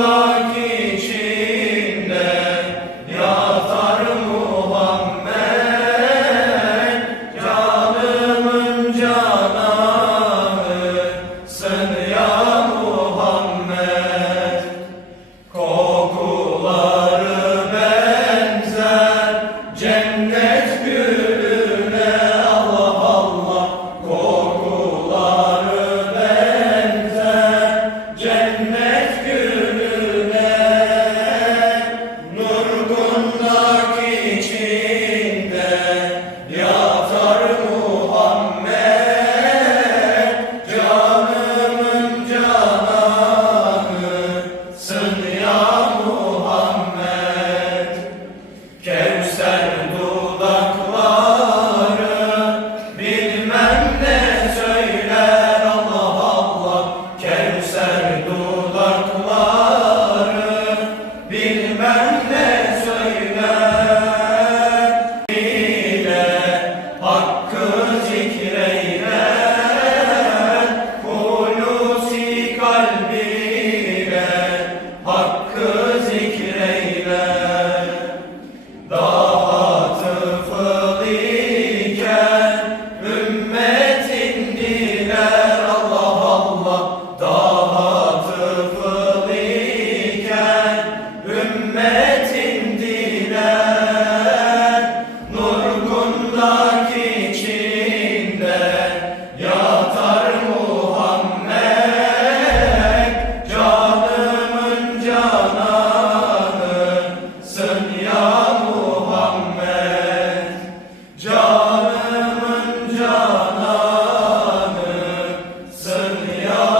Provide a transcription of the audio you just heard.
love. Yeah.